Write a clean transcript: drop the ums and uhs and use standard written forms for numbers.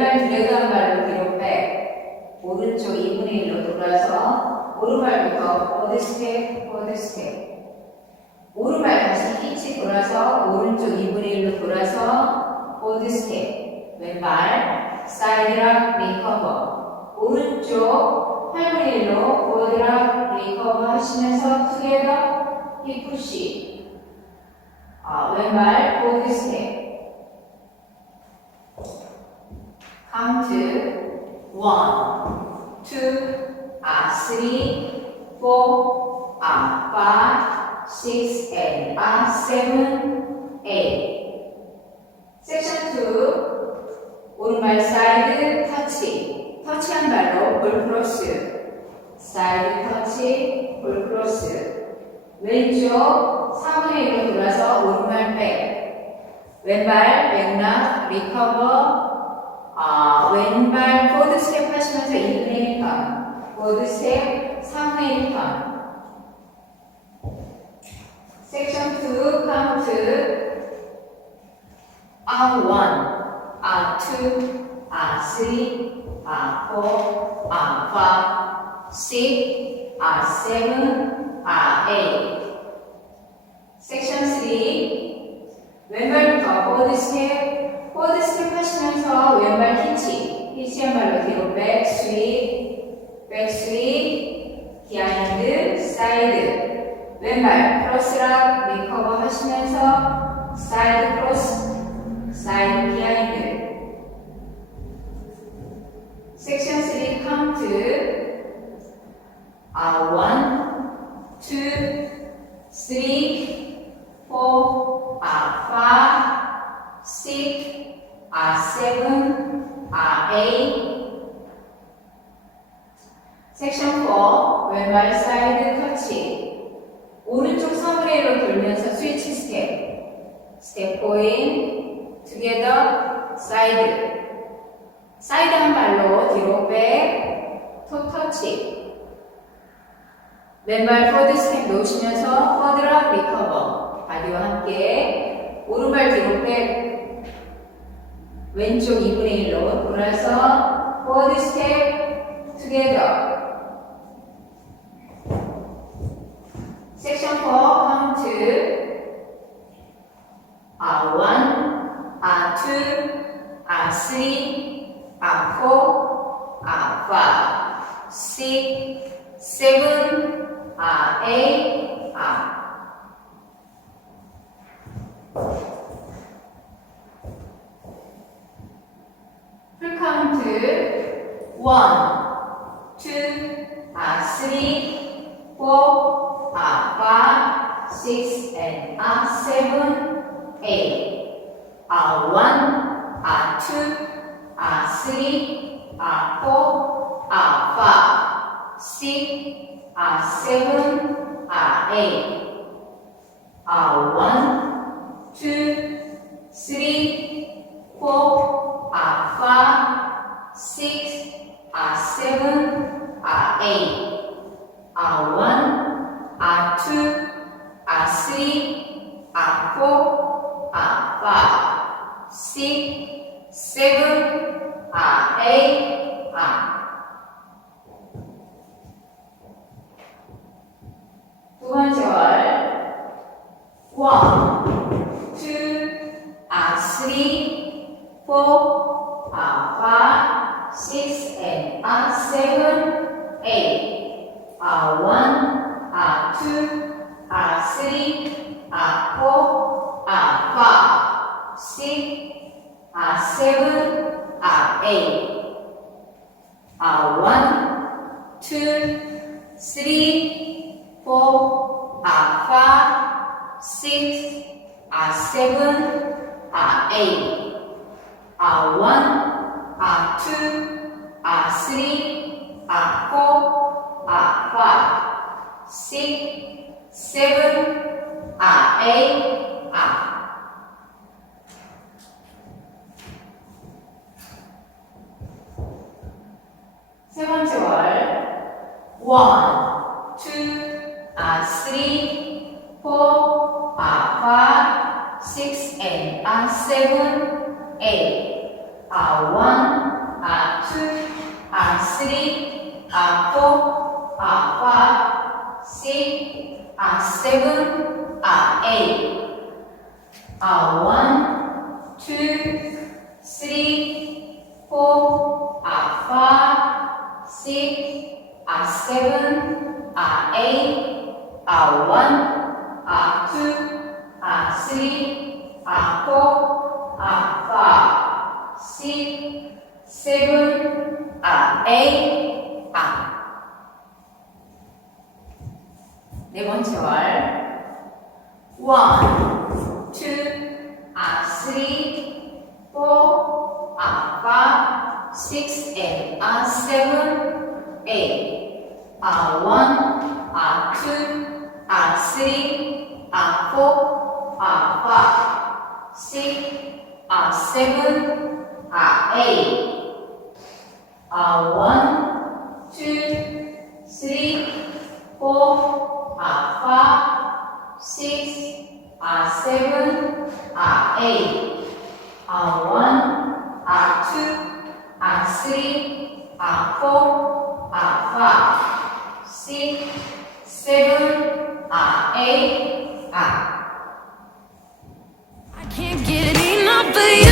왼발 들여다한 발로 뒤로 백. 오른쪽 2분의 1로 돌아서 오른발부터 포드 스텝, 포드 스텝. 오른발 다시 히치 돌아서 오른쪽 2분의 1로 돌아서 포드 스텝. 왼발 사이드락 리커버. 오른쪽 8분의 1로 포드락 리커버 하시면서 투게더 힙 푸시. 왼발 포드 스텝. 카운트 1, 2, 3, 4, 5, 6, and 7, 8. 섹션 2. 오른발 사이드 터치. 터치한 발로 볼 크로스. 사이드 터치, 볼 크로스. 왼쪽 4분의 1로 돌아서 오른발 백. 왼발 백락 리커버. 왼발 포드 스텝 하시면서 2분의 1턴. 포드 스텝 3분의 1턴. 섹션 2 카운트 1, 2, 3, 4, 5, 6, 7, 8. 섹션 3 왼발부터 포드 스텝, 포드 스텝 하시면서 왼발 히치, 히치한 발로 뒤로 백 스윗, 백 스윗, 비하인드, 사이드. 왼발 크로스락 리커버 하시면서 사이드 크로스, 사이드 비하인드. 섹션 3 카운트 1, 2, 3, 4, 5, 6, 7, 8. 섹션 4 왼발 사이드 터치. 오른쪽 3분의 1로 돌면서 스위치 스텝. 스텝 포인, 투게더, 사이드. 사이드 한 발로 뒤로 백, 톱 터치. 왼발 포드 스텝 놓으시면서 포드락 리커버. 바디와 함께 오른발 뒤로 백, 왼쪽 2분의 1로 돌아서 포드 스텝, 투게더. 섹션 4 카운트 1, 2, 3, 4, 5, 6, 7, 8. 풀 카운트 1, 2, 3, 4, 5, 6, and 7, 8. 1, 2, 3, 4, 5, 6, 7, 8. 1, 2, 3, 4, 5, 6, 7, 8. 1, 2, 3, 4, 5, 6, 7, 8. 두 번째 월 1, 2, 3, 4, 5, 6, and 7, 8. 1, 2, 3, 4, 5, 6, 7, 8. 1, 2, 3, 4, 5, 6, 7, 8. 1, 2, 3, 4, 5, 6, 7, 8. 세 번째 월 1, 2, 3, 4, 5, 6, and 7, 8. 1, 3, 4, 5, 6, 7, 8. 1, 2, 3, 4, 5, 6, 7, 8. 1, 2, 3, 4, 5, 6, 7, 8. 네 번째 월. 1, 2, 3, 4, 5, 6, and 7, 8. 1, 2, 3, 4, 5, 6, 7, 8. 1, 2, 3, 4, 5, 6, 7, 8. 1, 2, 3, 4, 5, 6, 7, 8. I can't get enough of you.